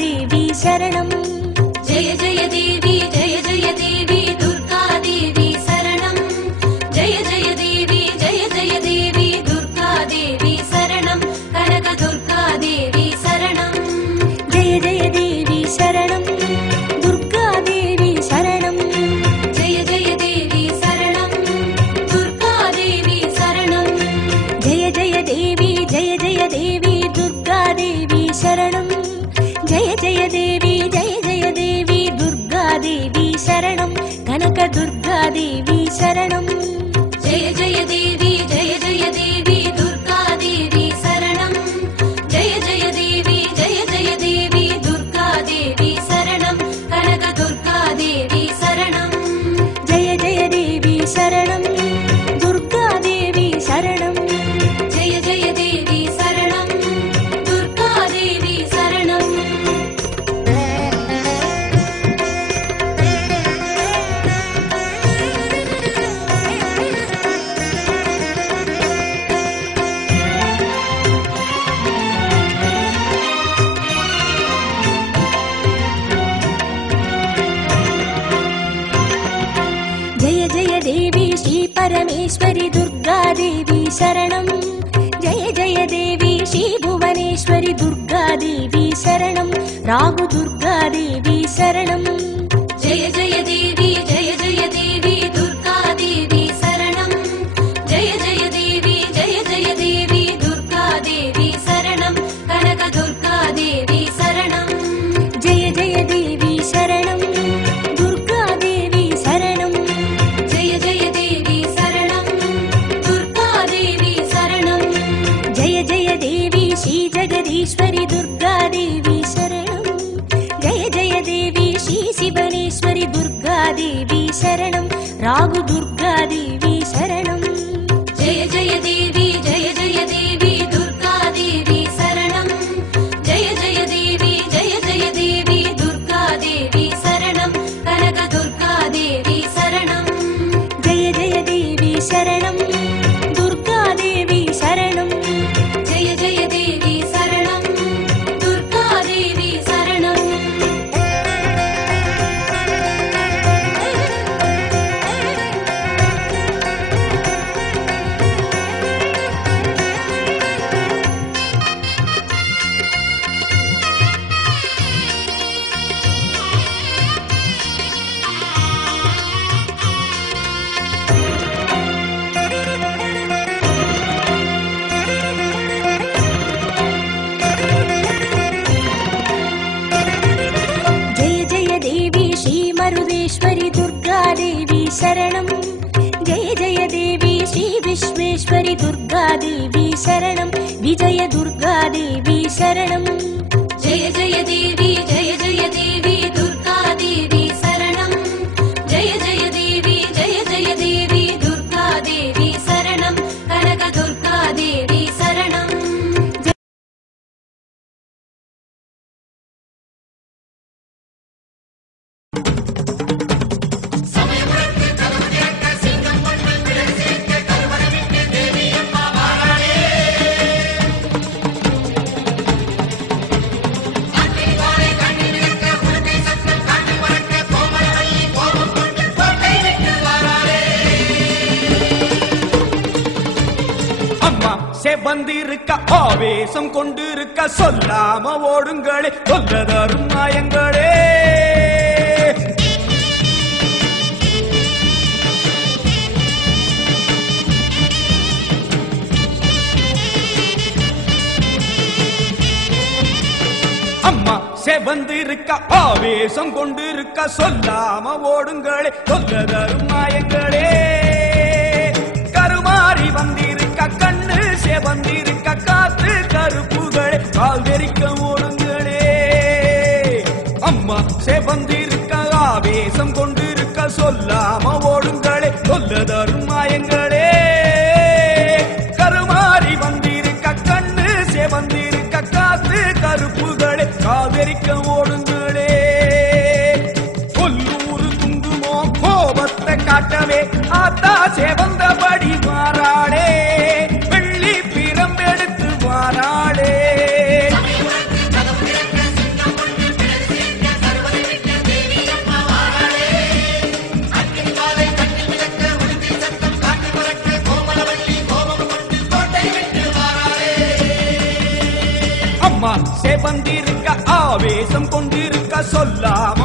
देवी शरणं जय जय देवी दुर्गा देवी शरणं जय जय देवी दुर्गा देवी शरणं कनक दुर्गा देवी शरणं जय जय देवी शरणं दुर्गा देवी शरणं जय जय देवी शरणं दुर्गा देवी शरणं जय जय देवी दुर्गा देवी शरणं जय जय देवी दुर्गा देवी शरणं कनक दुर्गा देवी शरणं जय जय देवी दुर्गा देवी शरणं जय जय देवी दुर्गा देवी शरणं कनक दुर्गा देवी शरणं जय जय देवी शरणं दुर्गा देवी शरणं जय जय देवी शरणं दुर्गा देवी शरणं जय जय देवी श्री परमेश्वरी दुर्गा देवी शरणं जय जय देवी श्री भुवनेश्वरी दुर्गा देवी शरणं राहु दुर्गा देवी शरणं जय जय देवी दुर्गा देवी शरणं जय जय देवी दुर्गा देवी शरणं कनक दुर्गा देवी शरणं जय जय देवी शरणं दुर्गा देवी शरणं जय जय देवी शरणं दुर्गा देवी शरणं जय जय देवी श्री जगदीश्वरी दुर्गा देवी शरणं जय जय देवी श्री शिवनेश्वरी दुर्गा देवी शरणं राहु दुर्गा देवी शरणं जय जय देवी दुर्गा देवी शरणं जय जय देवी दुर्गा देवी शरणं कनक दुर्गा देवी शरणं जय जय देवी शरणं दुर्गा देवी शरणं जय जय देवी शरणं दुर्गा देवी शरणं जय जय देवी श्री मरुदेश्वरी दुर्गा देवी शरणं जय जय देवी श्री विश्वेश्वरी दुर्गा देवी शरणं विजय दुर्गा देवी शरणं जय जय देवी दुर्गा देवी शरणं जय जय देवी दुर्गा देवी शरणं कनक दुर्गा देवी शरणं வந்திருக்க ஆவேசம் கொண்டிருக்க சொல்லாம ஓடுங்களே சொல்லதரும் மாயங்களே அம்மா செவந்திருக்க ஆவேசம் கொண்டிருக்க சொல்லாம ஓடுங்களே சொல்லதரும் மாயங்களே கருமாறி வந்திருக்க கண்ணு செவந்திருக்க காத்து கருப்புகளே கால்வெறிக்க ஓடுங்களே அம்மா செவந்திருக்க ஆவேசம் கொண்டிருக்க சொல்லாம ஓடுங்களே சொல்லதரும் மாயங்களே கருமாறி வந்திருக்க கண்ணு செவந்திருக்க காத்து கருப்புகளே கால்வெறிக்க ஓடுங்களே கொல்லூரு குங்குமோ கோபத்தை காட்டவே ஆத்தா செவந்தபடி மாறாளே வெள்ளி பிரம்பெடுத்து மாறாளே சேவந்திருக்க ஆவேசம் கொண்டிருக்க சொல்லாம